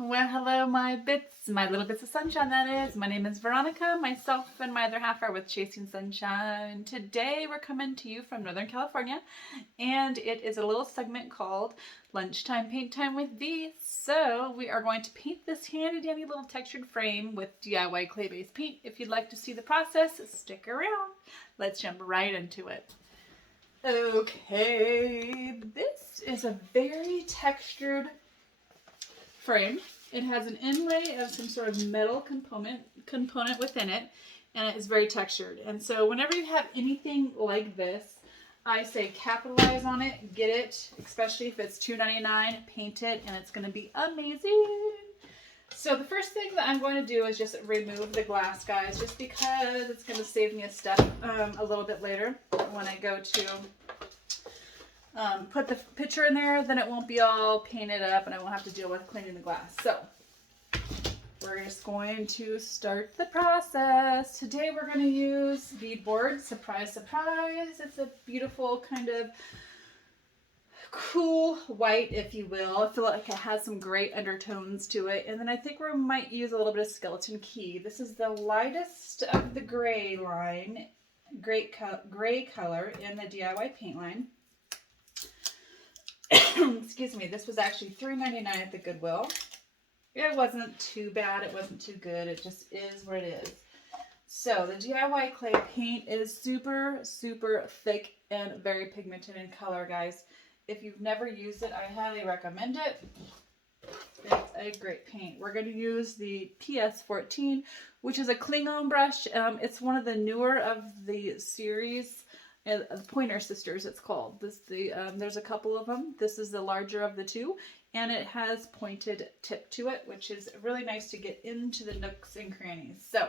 Well, hello, my bits, my little bits of sunshine, that is. My name is Veronica. Myself and my other half are with Chasing Sunshine. Today, we're coming to you from Northern California, and it is a little segment called Lunchtime Paint Time with V. So, we are going to paint this handy dandy little textured frame with DIY clay based paint. If you'd like to see the process, stick around. Let's jump right into it. Okay, this is a very textured frame. It has an inlay of some sort of metal component within it, and it is very textured. And so whenever you have anything like this, I say capitalize on it, get it, especially if it's $2.99, paint it, and it's going to be amazing. So the first thing that I'm going to do is just remove the glass, guys, just because it's going to save me a step a little bit later when I go to put the picture in there. Then it won't be all painted up and I won't have to deal with cleaning the glass. So we're just going to start the process. Today we're going to use beadboard. Surprise, surprise. It's a beautiful kind of cool white, if you will. I feel like it has some great undertones to it. And then I think we might use a little bit of skeleton key. This is the lightest of the gray line, gray color in the DIY paint line. Excuse me, this was actually $3.99 at the Goodwill. It wasn't too bad, it wasn't too good, it just is what it is. So the DIY clay paint is super, super thick and very pigmented in color, guys. If you've never used it, I highly recommend it. It's a great paint. We're going to use the PS14, which is a Klingon brush. It's one of the newer of the series. Pointer Sisters, it's called. There's a couple of them. This is the larger of the two, and it has pointed tip to it, which is really nice to get into the nooks and crannies. So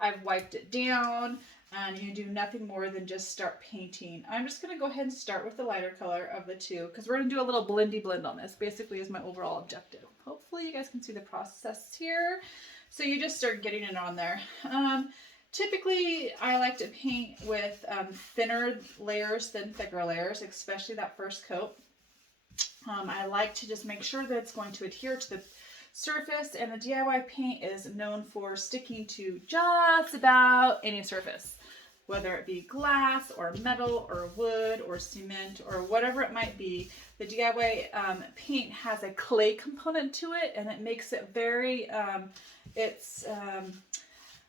I've wiped it down, and you do nothing more than just start painting. I'm just going to go ahead and start with the lighter color of the two, because we're going to do a little blendy blend on this, basically is my overall objective. Hopefully you guys can see the process here. So you just start getting it on there. Typically, I like to paint with thinner layers than thicker layers, especially that first coat. I like to just make sure that it's going to adhere to the surface, and the DIY paint is known for sticking to just about any surface, whether it be glass or metal or wood or cement or whatever it might be. The DIY paint has a clay component to it, and it makes it very,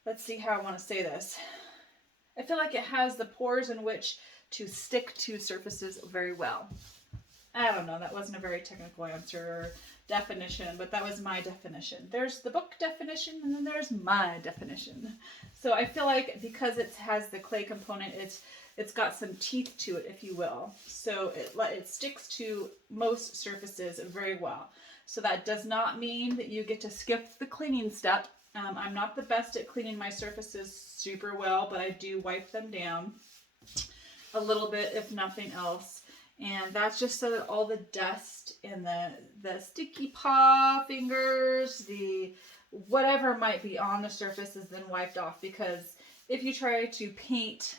let's see how I want to say this. I feel like it has the pores in which to stick to surfaces very well. I don't know, that wasn't a very technical answer or definition, but that was my definition. There's the book definition, and then there's my definition. So I feel like because it has the clay component, it's got some teeth to it, if you will. So it sticks to most surfaces very well. So that does not mean that you get to skip the cleaning step. I'm not the best at cleaning my surfaces super well, but I do wipe them down a little bit, if nothing else. And that's just so that all the dust and the sticky paw fingers, the whatever might be on the surface is then wiped off. Because if you try to paint,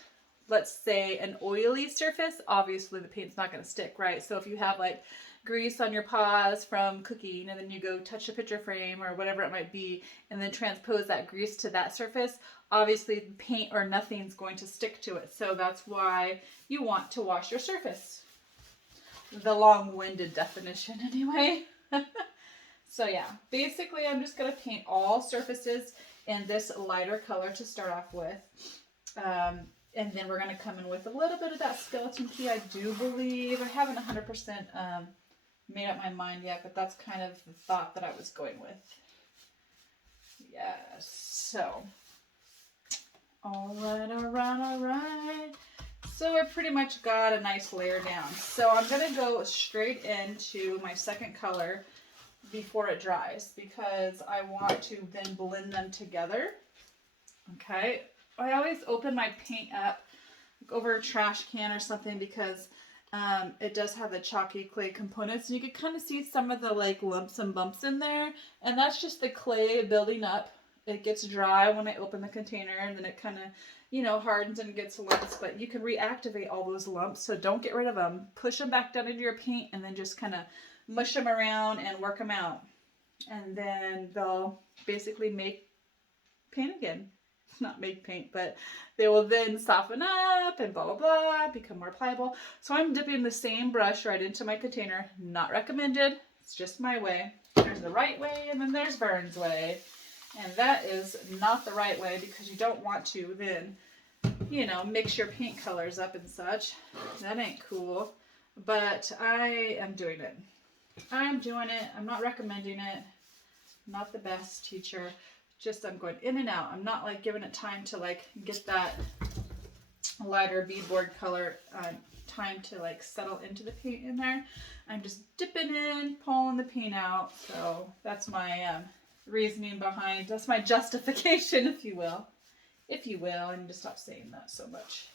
let's say, an oily surface, obviously the paint's not going to stick, right? So if you have like grease on your paws from cooking, and then you go touch a picture frame or whatever it might be, and then transpose that grease to that surface, obviously paint or nothing's going to stick to it. So that's why you want to wash your surface. The long-winded definition anyway. So yeah, basically I'm just going to paint all surfaces in this lighter color to start off with. And then we're going to come in with a little bit of that skeleton key, I do believe. I haven't 100% made up my mind yet, but that's kind of the thought that I was going with. Yes, so. All right. So I pretty much got a nice layer down. So I'm going to go straight into my second color before it dries, because I want to then blend them together. Okay. I always open my paint up over a trash can or something, because it does have the chalky clay components, and you can kind of see some of the like lumps and bumps in there, and that's just the clay building up. It gets dry when I open the container, and then it kind of, hardens and gets lumps, but you can reactivate all those lumps, so don't get rid of them. Push them back down into your paint, and then just kind of mush them around and work them out. And then they'll basically make paint again. Not make paint, but they will then soften up and blah, blah, blah, become more pliable. So I'm dipping the same brush right into my container. Not recommended. It's just my way. There's the right way and then there's Vern's way. And that is not the right way because you don't want to then, you know, mix your paint colors up and such. That ain't cool. But I am doing it. I'm doing it. I'm not recommending it. Not the best teacher. Just I'm going in and out. I'm not like giving it time to like get that lighter beadboard color time to like settle into the paint in there. I'm just dipping in, pulling the paint out. So that's my reasoning behind, that's my justification, if you will. If you will, I need to stop saying that so much.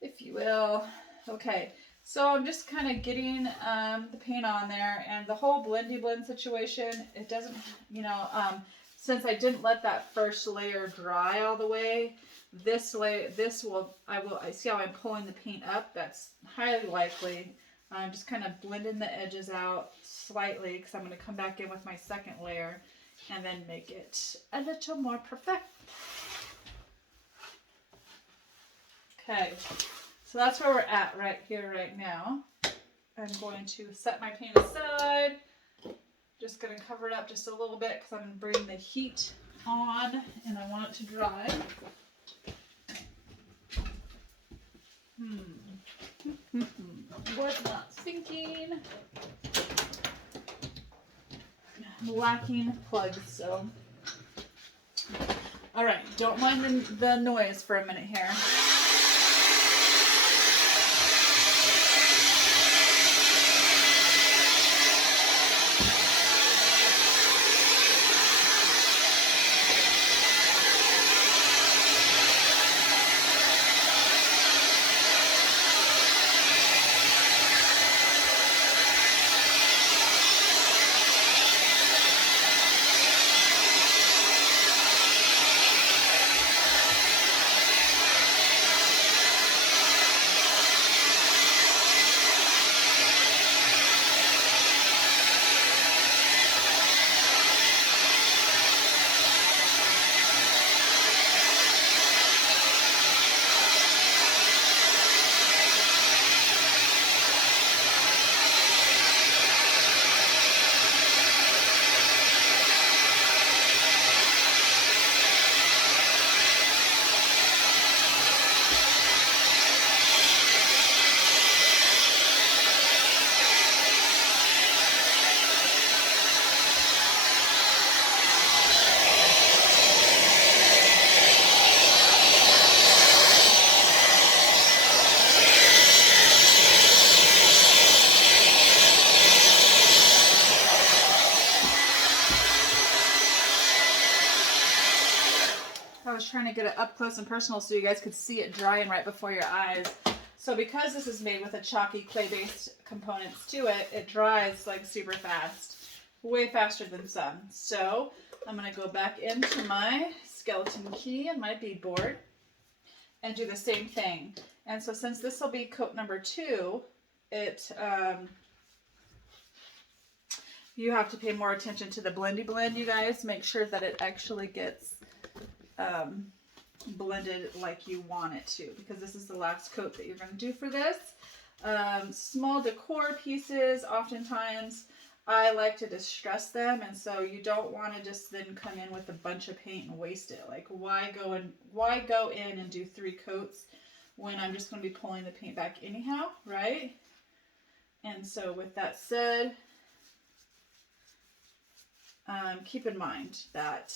If you will. Okay, so I'm just kind of getting the paint on there, and the whole blendy blend situation, it doesn't, you know, since I didn't let that first layer dry all the way, this layer, I see how I'm pulling the paint up. That's highly likely. I'm just kind of blending the edges out slightly because I'm going to come back in with my second layer and then make it a little more perfect. Okay, so that's where we're at right here, right now. I'm going to set my paint aside. Just going to cover it up just a little bit because I'm going to bring the heat on and I want it to dry. Was not thinking. I'm lacking plugs, so. All right, don't mind the noise for a minute here. I was trying to get it up close and personal so you guys could see it drying right before your eyes. So because this is made with a chalky clay-based components to it, it dries like super fast. Way faster than some. So I'm going to go back into my skeleton key and my beadboard and do the same thing. And so since this will be coat number 2, you have to pay more attention to the blendy blend, you guys. Make sure that it actually gets blended like you want it to, because this is the last coat that you're going to do for this. Small decor pieces, oftentimes I like to distress them, and so you don't want to just then come in with a bunch of paint and waste it. Like, why go in and do 3 coats when I'm just going to be pulling the paint back anyhow, right? And so with that said, keep in mind that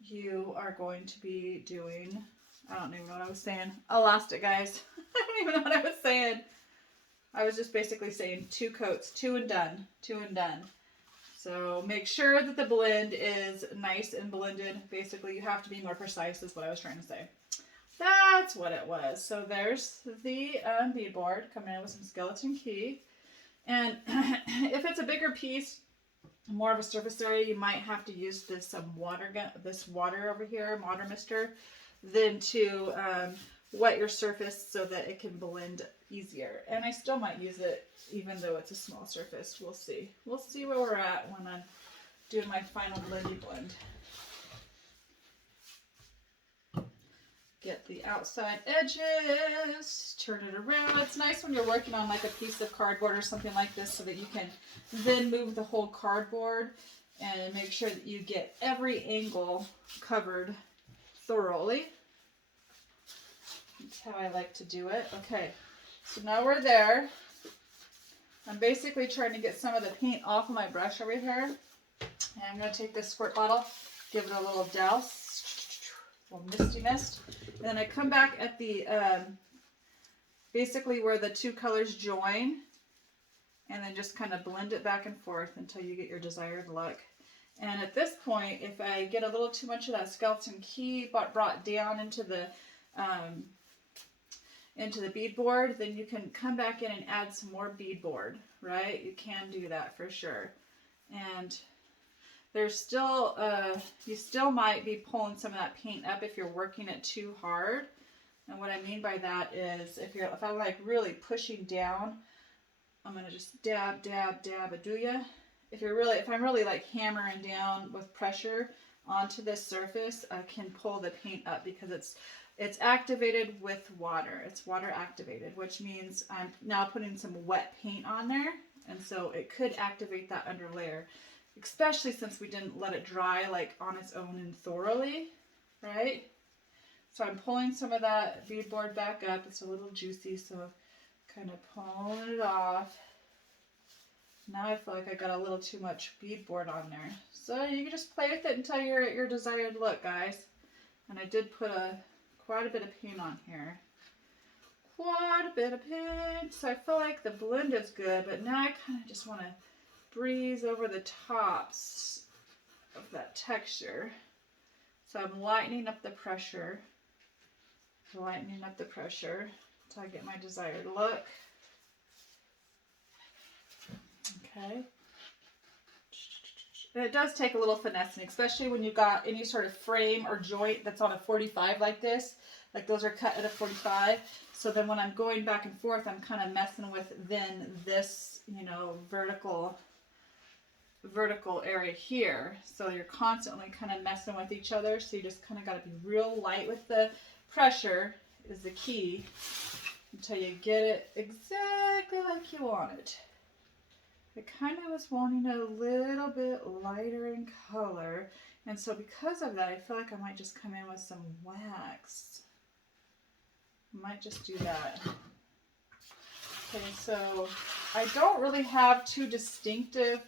you are going to be doing, I don't even know what I was saying. I lost it, guys. I don't even know what I was saying. I was just basically saying 2 coats, 2 and done, 2 and done. So make sure that the blend is nice and blended. Basically, you have to be more precise is what I was trying to say. That's what it was. So there's the beadboard coming in with some skeleton key. And if it's a bigger piece, more of a surface area, you might have to use this water over here, water mister, then to wet your surface so that it can blend easier. And I still might use it even though it's a small surface. We'll see. We'll see where we're at when I'm doing my final blendy blend. Get the outside edges, turn it around. It's nice when you're working on like a piece of cardboard or something like this so that you can then move the whole cardboard and make sure that you get every angle covered thoroughly. That's how I like to do it. Okay, so now we're there. I'm basically trying to get some of the paint off of my brush over here. And I'm going to take this squirt bottle, give it a little douse, a little misty mist. And then I come back at the, basically where the two colors join. And then just kind of blend it back and forth until you get your desired look. And at this point, if I get a little too much of that skeleton key brought down into the beadboard, then you can come back in and add some more beadboard, right? You can do that for sure. And there's still, you still might be pulling some of that paint up if you're working it too hard. And what I mean by that is if I'm like really pushing down, I'm going to just dab, dab, dab, aduya. If I'm really like hammering down with pressure onto this surface, I can pull the paint up because it's activated with water. It's water activated, which means I'm now putting some wet paint on there. And so it could activate that under layer, especially since we didn't let it dry like on its own and thoroughly, right? So I'm pulling some of that beadboard back up. It's a little juicy, so kind of pulling it off. Now I feel like I got a little too much beadboard on there. So you can just play with it until you're at your desired look, guys. And I did put quite a bit of paint on here. Quite a bit of paint. So I feel like the blend is good, but now I kind of just want to breeze over the tops of that texture. So I'm lightening up the pressure. Lightening up the pressure until I get my desired look. Okay. And it does take a little finessing, especially when you've got any sort of frame or joint that's on a 45 like this. Like those are cut at a 45. So then when I'm going back and forth, I'm kind of messing with then this, you know, vertical area here. So you're constantly kind of messing with each other. So you just kind of got to be real light with the pressure is the key until you get it exactly like you want it. I kind of was wanting a little bit lighter in color, and so because of that I feel like I might just come in with some wax. Might just do that. Okay, so I don't really have two distinctive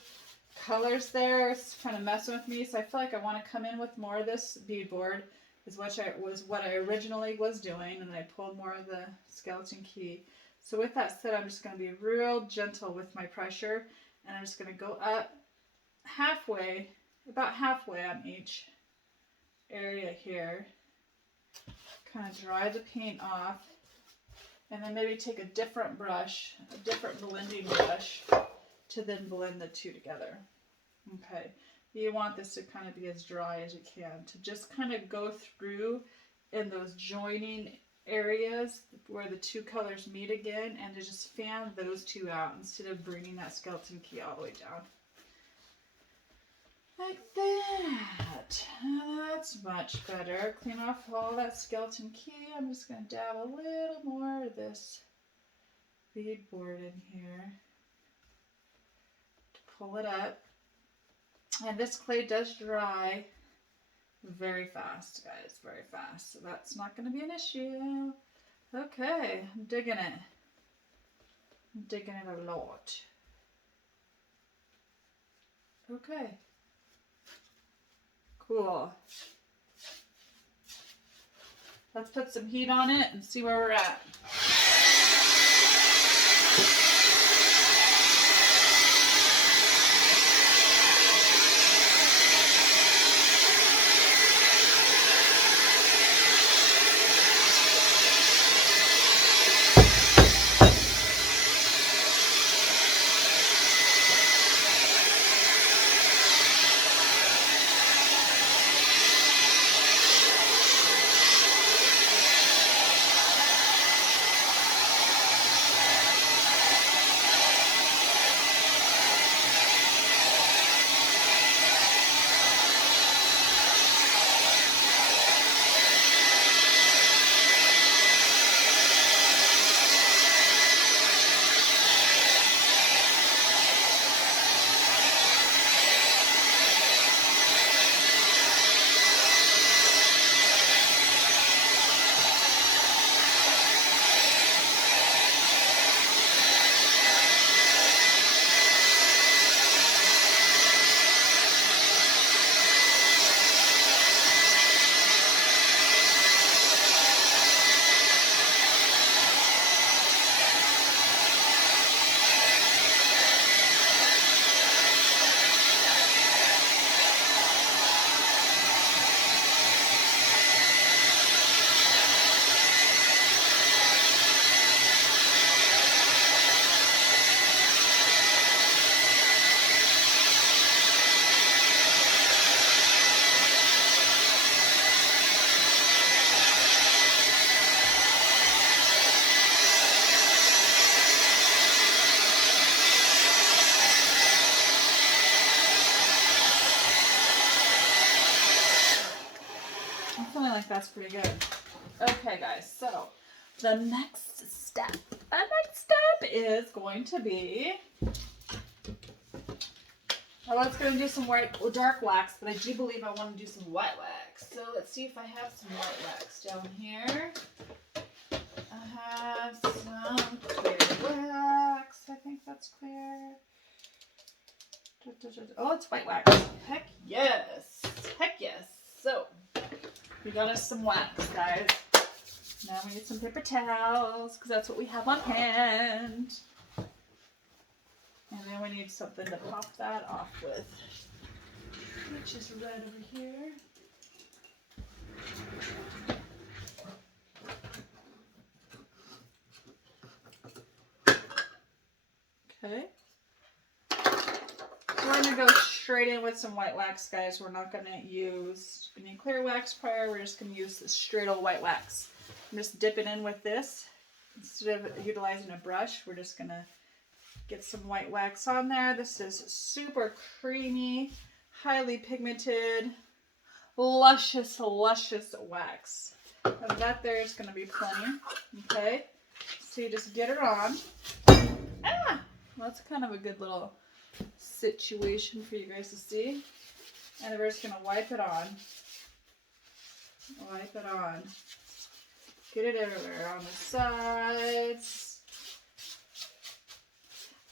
colors there. It's kind of messing with me, so I feel like I want to come in with more of this beadboard, is what I originally was doing, and I pulled more of the skeleton key. So with that said, I'm just going to be real gentle with my pressure, and I'm just going to go up halfway, about halfway on each area here. Kind of dry the paint off, and then maybe take a different brush, a different blending brush, to then blend the two together. Okay, you want this to kind of be as dry as you can, to just kind of go through in those joining areas where the two colors meet again, and to just fan those two out instead of bringing that skeleton key all the way down. Like that. That's much better. Clean off all that skeleton key. I'm just going to dab a little more of this beadboard in here to pull it up. And this clay does dry very fast, guys, very fast. So that's not going to be an issue. Okay, I'm digging it. I'm digging it a lot. Okay. Cool. Let's put some heat on it and see where we're at. that's pretty good. Okay, guys, so the next step is going to be, I was going to do some dark wax, but I do believe I want to do some white wax. So let's see if I have some white wax down here. I have some clear wax. I think that's clear. Oh, it's white wax. Heck yes. Heck yes. So, we got us some wax, guys. Now we need some paper towels, because that's what we have on hand. And then we need something to pop that off with, which is right over here. Okay. So we're going to go straight in with some white wax, guys. We're not going to use any clear wax prior. We're just going to use this straight old white wax. I'm just dipping in with this. Instead of utilizing a brush, we're just going to get some white wax on there. This is super creamy, highly pigmented, luscious, luscious wax. And that there is going to be plenty. Okay. So you just get it on. Ah! Well, that's kind of a good little situation for you guys to see. And then we're just going to wipe it on. Wipe it on. Get it everywhere. On the sides.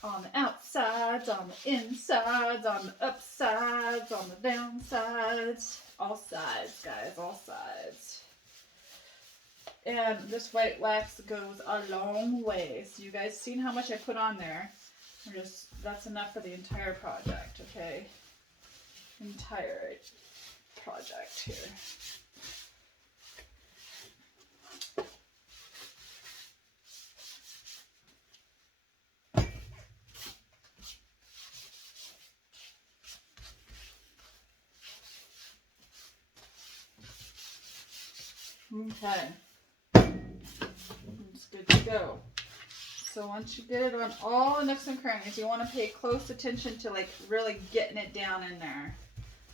On the outsides. On the insides. On the upsides. On the downsides. All sides, guys. All sides. And this white wax goes a long way. So you guys seen how much I put on there. That's enough for the entire project, okay? Entire project here. Okay. It's good to go. So once you get it on all the nooks and crannies, you want to pay close attention to like really getting it down in there.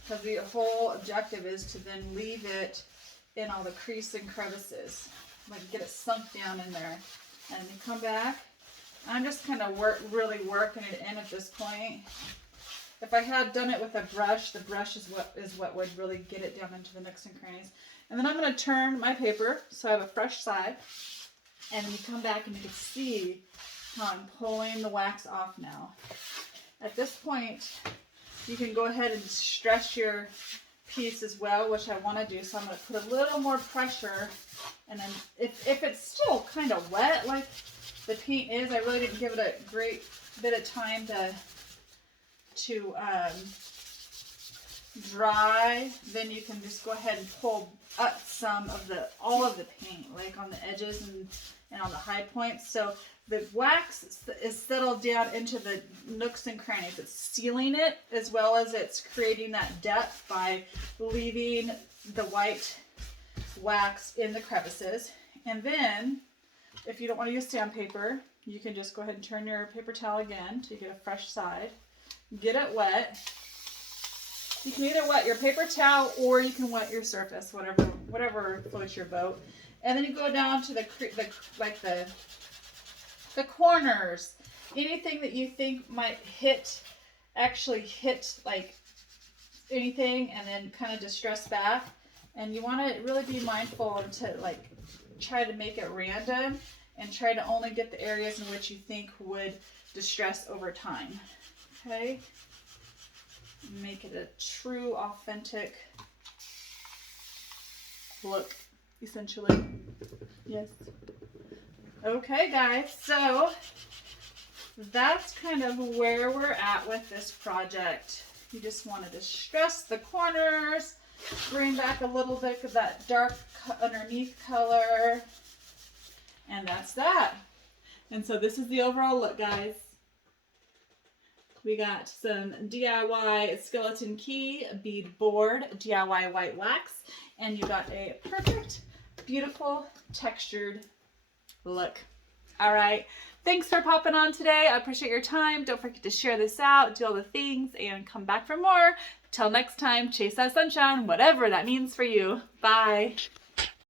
Because the whole objective is to then leave it in all the creases and crevices. Like get it sunk down in there. And you come back. I'm just kind of really working it in at this point. If I had done it with a brush, the brush is what would really get it down into the nooks and crannies. And then I'm going to turn my paper so I have a fresh side. And you come back and you can see how I'm pulling the wax off now. At this point, you can go ahead and stretch your piece as well, which I want to do. So I'm going to put a little more pressure. And then if it's still kind of wet like the paint is, I really didn't give it a great bit of time to dry, then you can just go ahead and pull up all of the paint, like on the edges and on the high points. So the wax is settled down into the nooks and crannies. It's sealing it as well as it's creating that depth by leaving the white wax in the crevices. And then, if you don't want to use sandpaper, you can just go ahead and turn your paper towel again to get a fresh side. Get it wet. You can either wet your paper towel or you can wet your surface, whatever floats your boat. And then you go down to the corners. Anything that you think might actually hit like anything and then kind of distress back. And you want to really be mindful to like try to make it random and try to only get the areas in which you think would distress over time. Okay? Make it a true, authentic look, essentially. Yes. Okay, guys, so that's kind of where we're at with this project. You just want to distress the corners, bring back a little bit of that dark underneath color, and that's that. And so this is the overall look, guys. We got some DIY skeleton key bead board, DIY white wax, and you got a perfect, beautiful, textured look. All right. Thanks for popping on today. I appreciate your time. Don't forget to share this out, do all the things, and come back for more. Till next time, chase that sunshine, whatever that means for you. Bye.